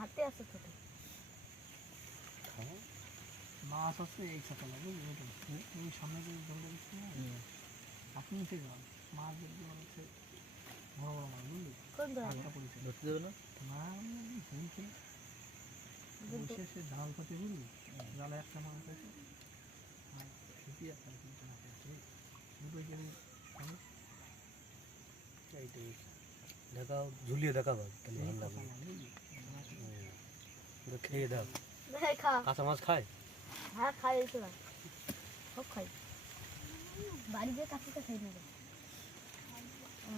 হাতে আছে ছোট মাছ আছে এই ছোট লাগে ওই সামনে যে জলটা দিচ্ছি না আপনি উঠে যান মাছ দেখতে হচ্ছে বড় বড় মাছ বুঝলি ধরতে দেবে না না ভুলছে বসে সে জাল পাতে বুঝলি জালে একটা মাছ আছে আর খেতে একটা কিন্তু মাছ আছে দুটোই কেন এইটাই দেখাও ঝুলিয়ে দেখাবো তাহলে ভালো লাগবে খেয়ে দাও কাঁচা মাছ খায় হ্যাঁ খাই এই তো সব খাই বাড়িতে কাঁচিটা খাই না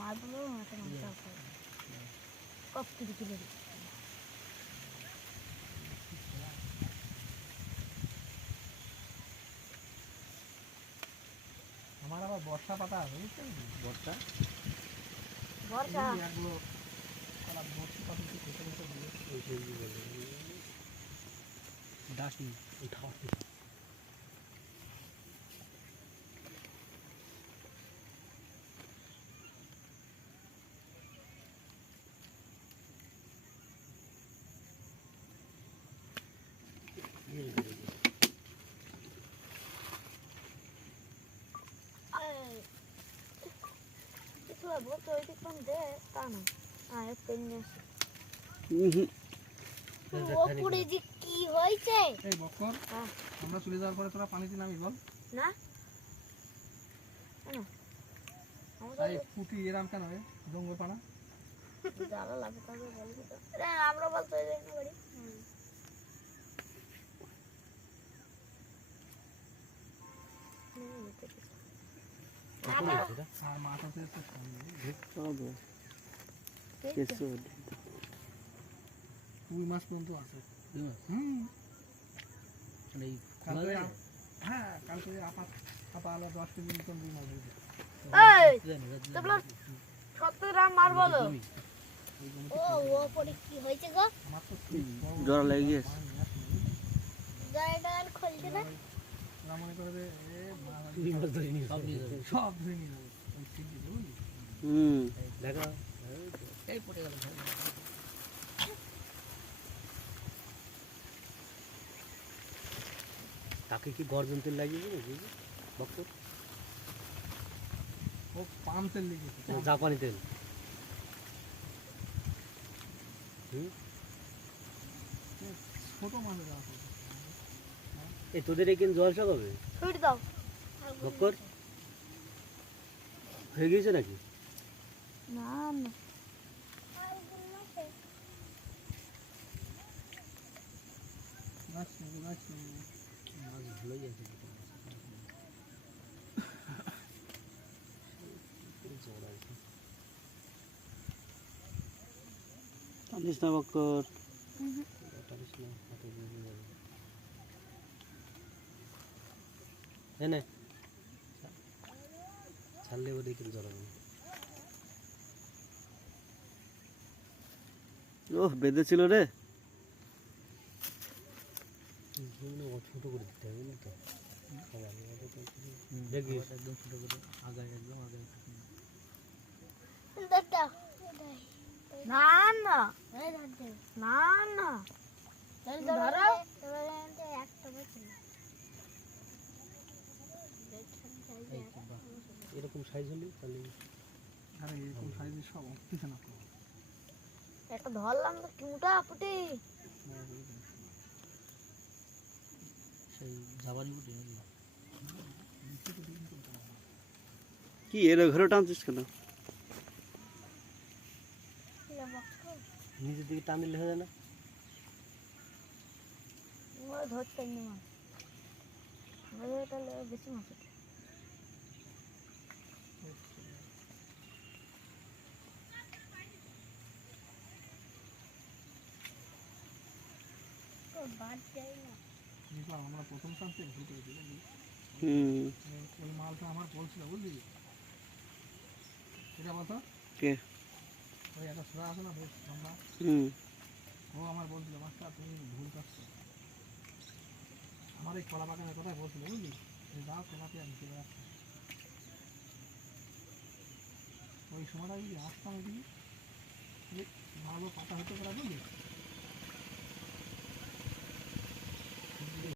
মাছ বলো মাথা মাছ খাই কপ কেজি কিলো আমার আবার বর্ষা পাতা আছে বুঝছেন বর্ষা বর্ষা এগুলো কলা বর্ষা পাতা কি খেতে খেতে দিয়ে ওই সেই বলে দাসনি উঠাও কি হয়েছে এই বকর আমরা চলে যাওয়ার পরে তোরা পানিতে নামি বল না এই পুটি এরাম কেন রে ডঙ্গর পানা জ্বালা লাগে তবে বলবি তো আমরা বলতে যাই না বাড়ি আর মাথাতে তো সামনে কেসো দুই মাস পর্যন্ত আছে এই কালকে হ্যাঁ কালকে আপা আলো 10 কেজি মতন 2 মাস হয়েছে এই তোমরা 70 গ্রাম মার বলো ও পরে কি হয়েছে গো আমার তো জ্বর লেগে গেছে জায়গাটা খুলতে না না মনে করে যে দুই মাস ধরে নিয়ে সব ধরে নিয়ে যাবে ওই ঠিক বুঝলি দেখা এই পড়ে গেল তাকে কি গর্জন তেল লাগিয়ে নাকি বকর ও পাম তেল লাগিয়েছে জাপানি তেল ছোট মাছ আছে এই তোদের এখানে জলসা কবে ছুটি দাও বকর হয়ে গেছে নাকি না না মাছ ভুলে গেছে টানিস না বকর এনে ছাড়লে ওদের কিন্তু জড়াবো ওহ বেঁধেছিল রে ছোট করে দিতে হবে না তো দেখিস একদম ছোট করে আগায় একদম আগায় না না না না ধরো এরকম সাইজ হলে তাহলে আরে এরকম সাইজে সব উঠতেছে না একটা ধরলাম তো কিউটা ফুটে সেই জাবালি ফুটে কি এর ঘরে টানছিস কেন নিজের দিকে টান দিলে হয়ে যায় না ধরতে বেশি মাছ আমরা প্রথম চান্সে ঢুকে দিই ওই মালটা আমার বলছিল বুঝলি এটা বলতো কে ওই একটা ছোড়া আছে না বেশ লম্বা ও আমার বলছিল মাস্টার তুমি ভুল করছো আমার এই কলা বাগানের কথাই বলছিল বুঝলি যাও তোমাকে আমি চলে যাচ্ছি ওই ওই সময়টা যদি আসতাম এদিকে যে ভালো পাতা হতে পারে বুঝলি